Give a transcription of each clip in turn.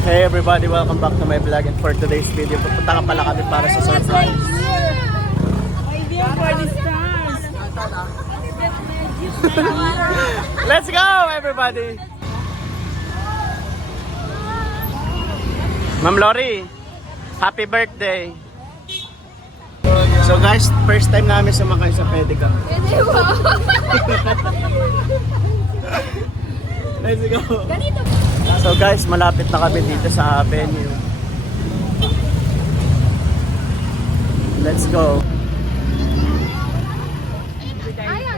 Hey everybody, welcome back to my vlog, and for today's video, pupunta ka pala kami para sa surprise. Let's go everybody! Ma'am Lori, happy birthday! So guys, first time namin sumakay sa pedicab. Let's go! So guys, malapit na kami dito sa venue. Let's go!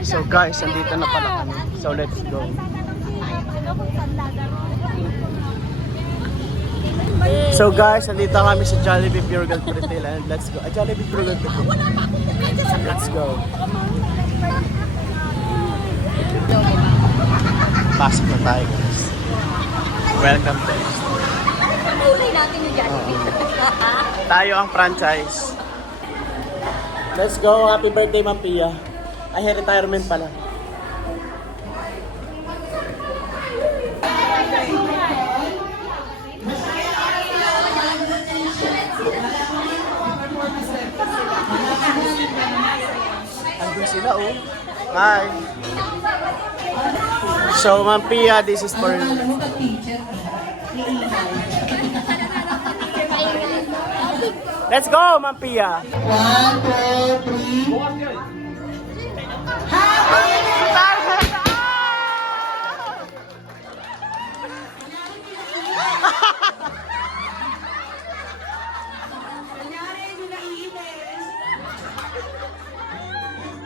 So guys, andito na pala kami. So let's go! So guys, andito kami sa Jollibee Pure Gold Retail, and let's go. Jollibee Pure Gold Retail. Let's go! Pasok na tayo guys. Welcome to Patuloy natin yung Jollibee. tayo ang franchise. Let's go! Happy birthday, Ma'am Pia. Ay, retirement pala. Andun sila, oh. Hi! So, Ma'am Pia, this is for you. Let's go, Ma'am Pia! 1, 2, 3.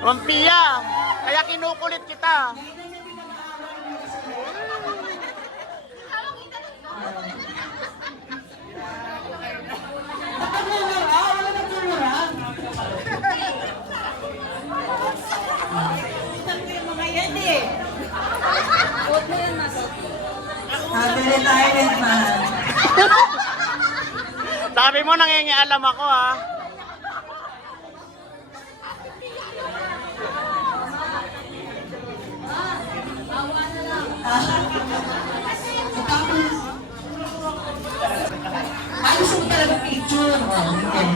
Ma'am Pia, kaya kinukulit kita. Happy retirement, man. Sabi mo, nangingialam ako, ha? Ayos mo talaga picture. Okay.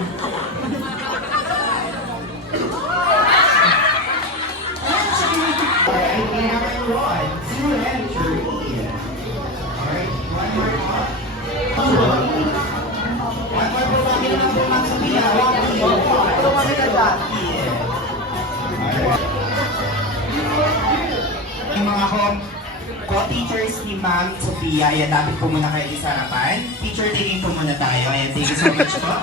Yung mga co-teachers ni Ma'am Sophia, ayan, dapat po muna kayo sa harapan. Teacher taking po muna tayo. Ayan, thank you so much po.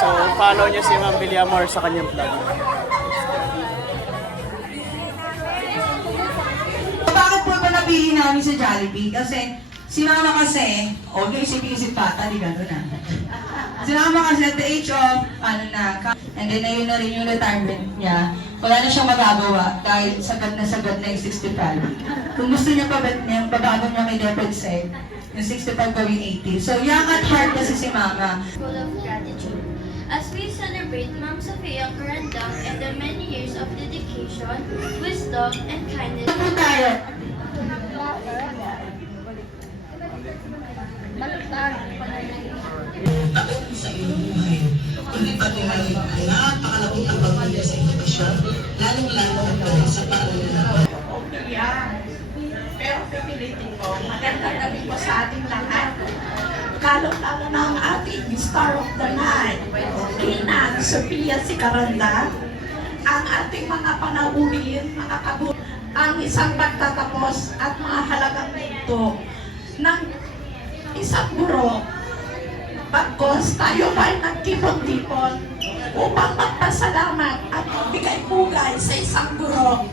So, follow niyo si Ma'am Villamor sa kanyang vlog. Bakit po ba napili namin sa Jollibee? Kasi si Mama kasi, okay, isip-isip tata, di gano'n na. Si Mama kasi at the age of, and then ayun na rin yung retirement niya. Wala na siyang magagawa dahil sagad na yung 65. Kung gusto niya pabago niya kay Deped Sec, yung 65 gawing 80. So young at heart kasi si Mama. Full of gratitude. As we celebrate Ma'am Sophia Carandang and the many years of dedication, wisdom, and kindness. Ito po tayo. Ako sa iyong buhay, kundi pati ay napakalapit ang pagpapalya sa edukasyon, lalong-lalo na sa pag-aaral. Pero pipilitin ko, magandang gabi po sa ating lahat. Lalo-lalo na ang ating star of the night, Ina Sophia si Caranda, ang ating mga panauhin, mga kabut, ang isang pagtatapos at mga halagang ito ng isang guro. Bagkos tayo ba'y nagtipon-tipon upang magpasalamat at magbigay pugay sa isang guro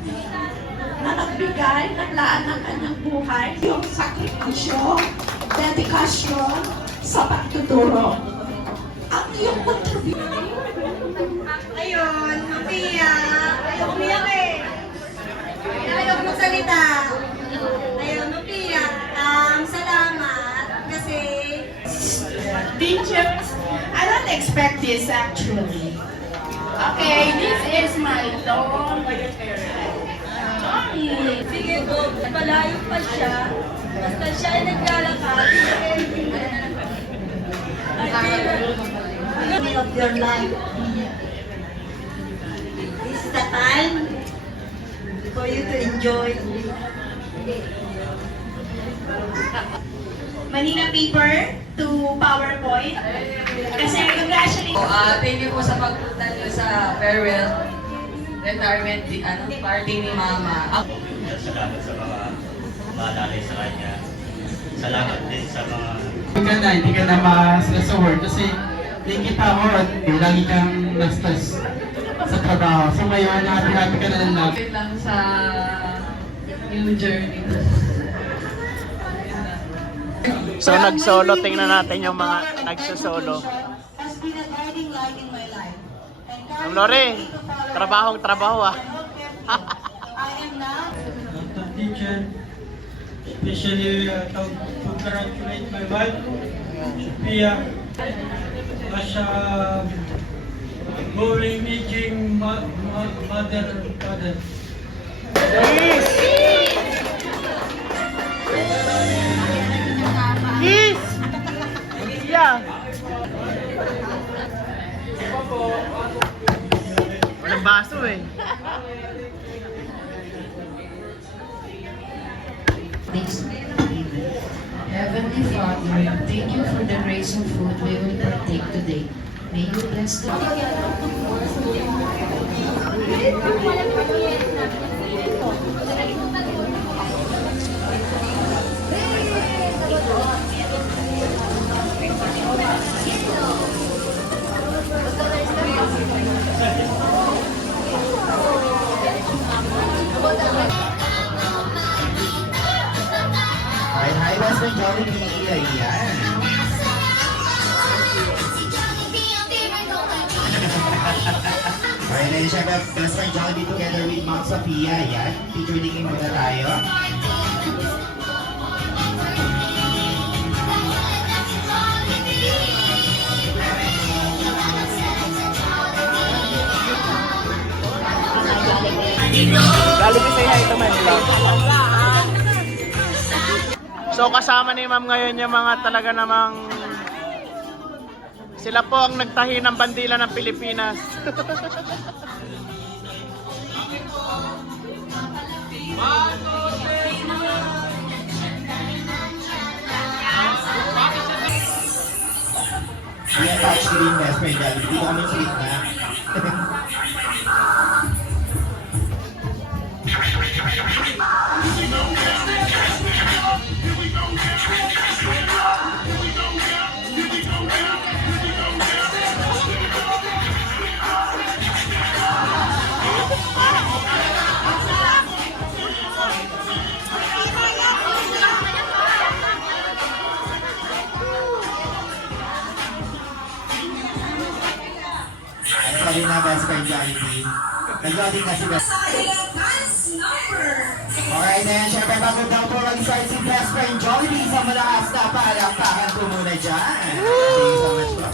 na nagbigay, naglaan ng kanyang buhay, yung sakripisyo, dedikasyon sa pagtuturo. Ang iyong contribution. Ayun, Pia. Ayaw umiyak eh. Ayaw magsalita. Ayun, Pia. Salamat. Kasi Teachers, I don't expect this actually. Okay, this is my long Sige, go. Malayo pa siya. Basta siya ay naglalakad. your life. This is the time for you to enjoy. Manila paper to PowerPoint. Kasi congratulations. Thank you po sa pagpunta niyo sa farewell retirement party ni Mama. Salamat sa mga malalay sa kanya. Salamat din sa mga... Hindi ka na ma-stress sa work kasi nakikita ko at lagi kang na-stress sa trabaho. So ngayon, happy ka na lang lagi. Wait lang sa new journey. So nag-solo, tingnan natin yung mga nagsusolo. Has been a guiding light in my life. Ma'am Lori, trabaho ah. I am now Teacher, especially to congratulate my wife, Sophia, as a goal-imaging mother and father. Yes! Yeah! Walang baso eh. Heavenly Father, thank you for the grace and food we will partake today. May you bless the Hi, West Point Jollibee. Ayan. Alright, then syempre, West Point Jollibee together with Ma'am Sophia. Ayan. Picture taking muna tayo. Jollibee, say hi to my vlog. So kasama ni ma'am ngayon yung mga talaga namang sila po ang nagtahi ng bandila ng Pilipinas. Ayan, touch screen, West Point Jollibee. Dito kami sweet na. Sabi na West Point Jollibee. Nag-loading na si West. Alright, then syempre bago daw po mag-start si Best Friend Jollibee sa malakas na palakpakan po muna dyan. Thank you so much po.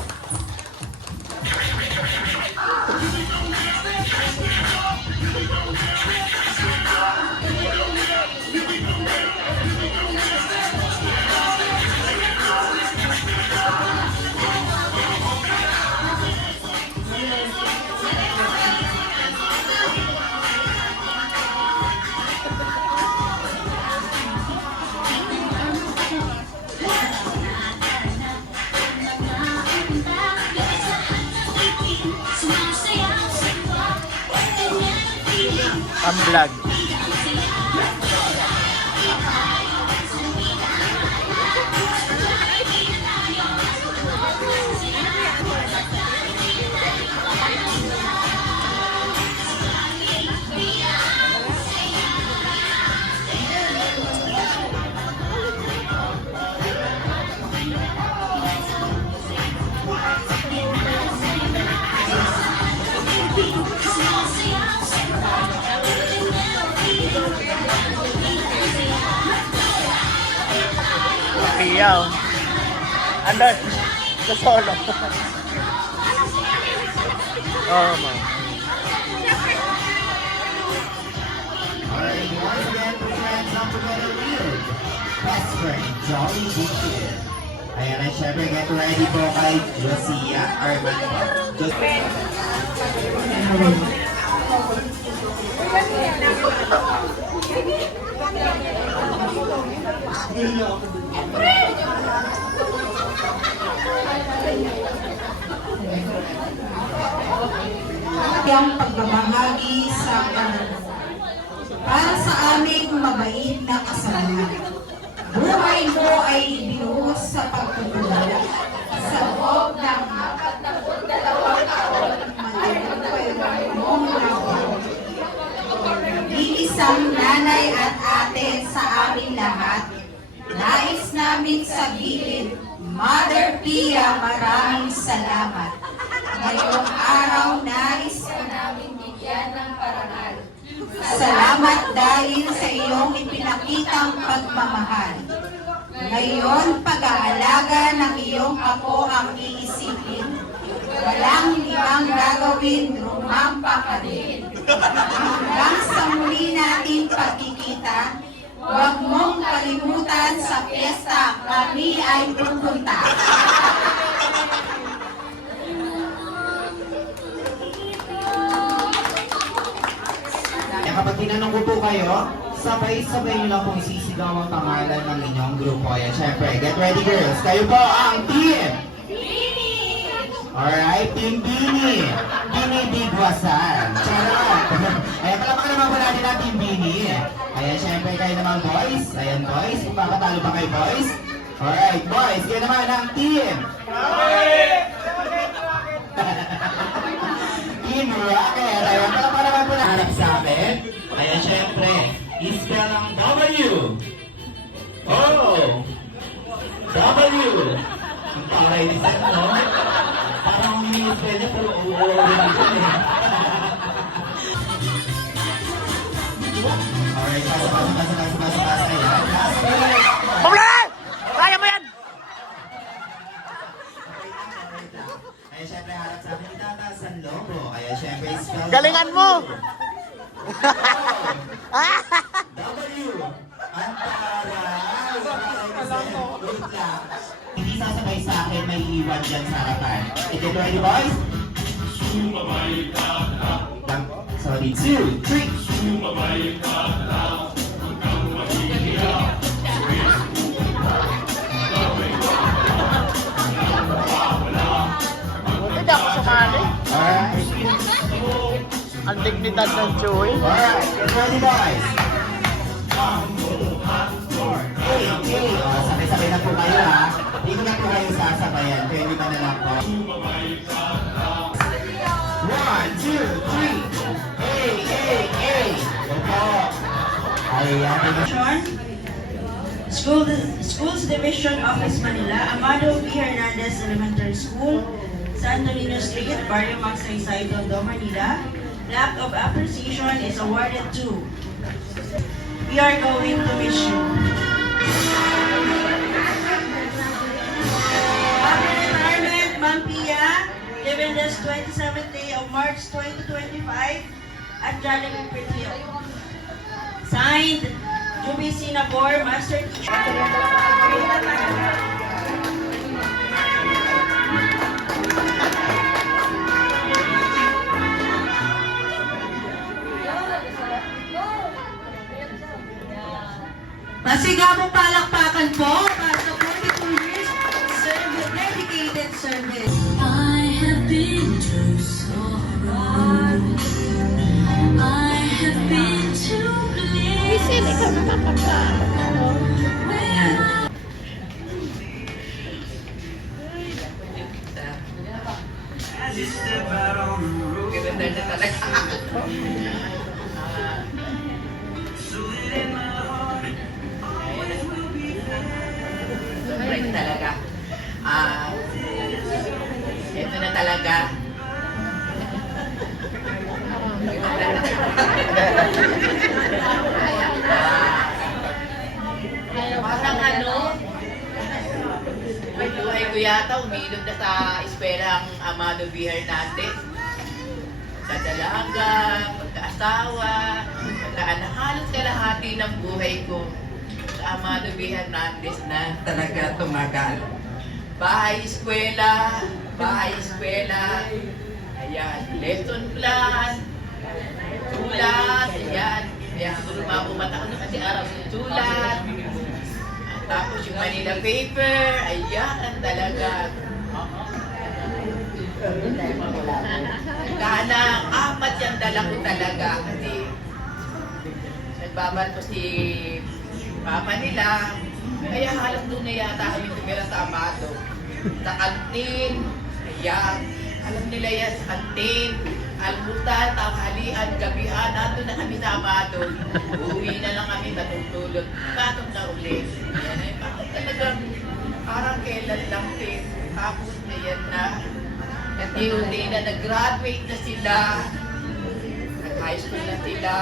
Ang vlog. Piyaw. Ano? Sa solo. Oh, ma'am. Alright, once again, put your hands up together with Best Friend Jollibee. Ayan, and syempre, get ready po kay Josia Arman po. Ang pagbabahagi sa kanila. Para sa aming mabait na kasama. Buhay mo ay ibinuhos sa pagtutulala. Sa loob ng 42 taon, matagumpay mong gawa. Iisang nanay at ate sa aming lahat. Nais namin sabihin, Mother Pia, maraming salamat. Ngayong araw, nais ka namin bigyan ng parangal. Salamat dahil sa iyong ipinakitang pagmamahal. Ngayon, pag-aalaga ng iyong apo ang iisipin. Walang ibang gagawin, rumampa ka din. Hanggang sa muli natin pagkikita, huwag mong kalimutan sa piyesta, kami ay pupunta. Kapag tinanong ko po kayo, sabay-sabay nyo lang pong isisigaw ang pangalan ng inyong grupo. Ayan, syempre, get ready girls. Kayo po ang team! Bini! Alright, Team Bini. Bini Bigwasan. Charot! Ayan, palamakan naman po natin ang Team Bini. Ayan, syempre, kayo naman boys. Ayan, boys. Kung makatalo pa kayo, boys. Alright, boys. Kayo naman ang team. Team Rocket. Ayan, palamakan naman po na harap sa akin. Ayan, syempre, ispell ang W. Oh! W. Ang taray ni Seth, no? Parang ini-spell niya, pero oo rin ito eh. Alright, pasok. Ayan, last one. Pumulay! Kaya mo yan! Ayan, syempre, harap sa akin, itataas ang logo. Ayan, syempre, spell Galingan mo! W. Ang taray. Wait lang. Hindi sasabay sa akin, may iwan dyan sa harapan. Okay, ready, boys? Sorry, 2, 3. Buti di ako sumali. Alright. Ang dignidad ng Chewy. Alright, get ready, boys. Hey. Sabay-sabay na po kayo, ha? Hindi ko na po kayo sasabayan. Pwede ba na lang po? 1, 2, 3. Hey. Opo. Ayan. Schools Division Office Manila, Amado B. Hernandez Elementary School, San Antonio Street, Barrio Magsaysay, Tondo, Manila. Plaque of appreciation is awarded to. We are going to miss you. Happy retirement, Ma'am Pia, given this 27th day of March 2025 at Jollibee Pretty. Signed, Juby Sinabor, Master Teacher. Masigabong palakpakan po para sa 42 years dedicated service. I have been through sorrow. I have been too blessed. Ayan. Break talaga. Ito na talaga. Parang may buhay ko yata, umiinom na sa eskwelang Amado B. Hernandez. Sa dalaga, pagkaasawa, pagkaanak, halos kalahati ng buhay ko sa Amado B. Hernandez na talaga tumagal. bahay-eskwela, bahay-eskwela. Ayan, lesson plan, sulat, ayan. Kaya siguro mga bumata ko na kasi araw ng sulat. At tapos yung Manila paper, ayan talaga. Kana, apat yung dala ko talaga kasi nagbaban ko si papa nila. Kaya halos doon na yata kami tumira sa Amado. Sa kantin, ayan. Alam nila yan sa kantin. Almutan, tanghalian, gabihan, nandun na kami sa Amado. Uwi na lang kami, natutulog. Patong na ulit. Yan ay parang talagang parang kailan lang din. Tapos na yan na. Nag-unti na, nag-graduate na sila. Nag-high school na sila.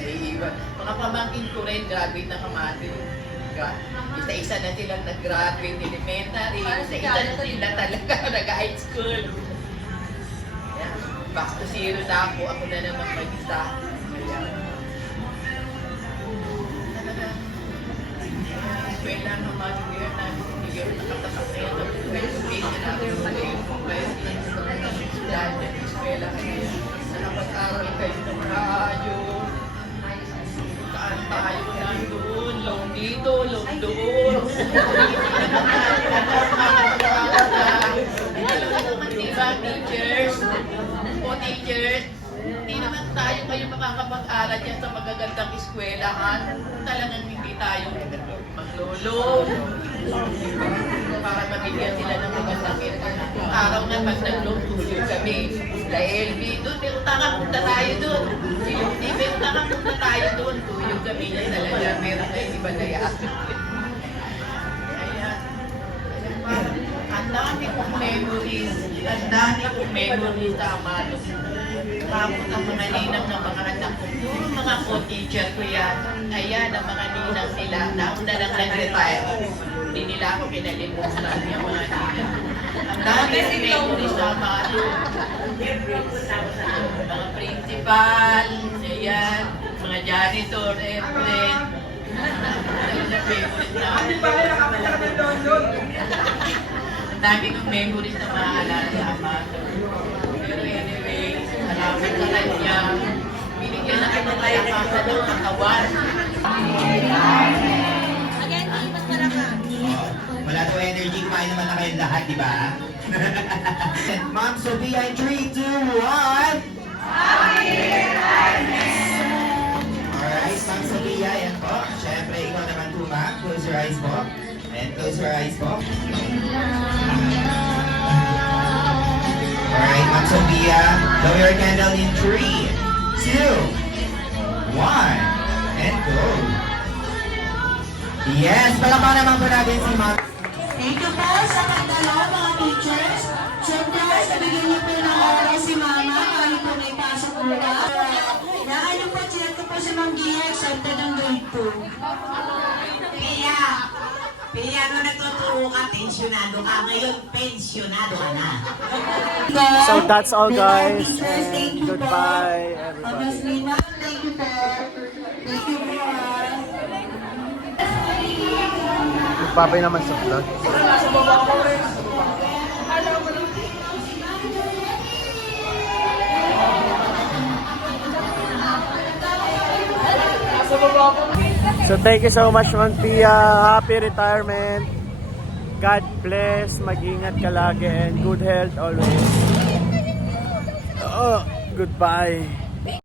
Naiiwan. Mga pamangkin ko rin, graduate na kamati. Isa-isa na silang nag-graduate elementary. Isa-isa na sila talaga nag-high school. Back to zero na ako. Ako na naman mag-isa. Talagang eskwela ng mga junior na hindi ko nakatapak na yun. Education natin yung dahil ng eskwela kaya nakapag-aral kayo ng radyo. Kaan tayo nandun, long dito, long doon. Diba, teachers? O teachers, hindi naman tayo kayo makakapag-aral yan sa magagandang eskwelahan. Talagang hindi tayo maglolo. Para mabigyan sila ng magandang edad. Kung araw nga pag nag-long tulog kami. Dahil doon, may utang punta tayo doon. Hindi, may utang punta tayo doon. Tulog kami niya talaga. Meron na yung iba na yan. Kaya, ang dami kong memories. Ang dami kong memories sa Amado. Tapos ang mga ninang ng mga anak ko, puro mga co-teacher ko yan. Ayan, ang mga ninang sila. Ako na lang nag-retire. Hindi nila ako kinalimutan yung mga ninang. Ang dami kong memories sa Amado. Mga principal, ayan, mga janitor, friend. Ang dami kong memories na maaalala sa Amado. Pero anyway, salamat sa kanya. Binigyan na kita tayo kasa ng katawan. Wala to energy, kumain naman na kayong lahat, di ba? Ma'am Sophia in 3, 2, 1. Alright, Ma'am Sophia, yan po. Siyempre, ikaw naman po, ma'am. Close your eyes po. And close your eyes po. Alright, Ma'am Sophia. Blow your candle in 3, 2, 1. And go. Yes, palakpakan naman po natin si Ma'am. Thank you po sa pagdalaw mga teachers. Siyempre, sabigyan niyo po ng oras si Mama para po may pasok muna. Naano po, check ko po si Ma'am Gia, accepted ng grade 2. Pia, nung nagtuturo ka, pensionado ka. Ngayon, pensionado ka na. So that's all guys. Thank you po. Goodbye everybody. Miss Lina, thank you po. Thank you po. Papay naman sa vlog. So thank you so much Ma'am Pia. Happy retirement. God bless. Mag-ingat ka lagi and good health always. Goodbye.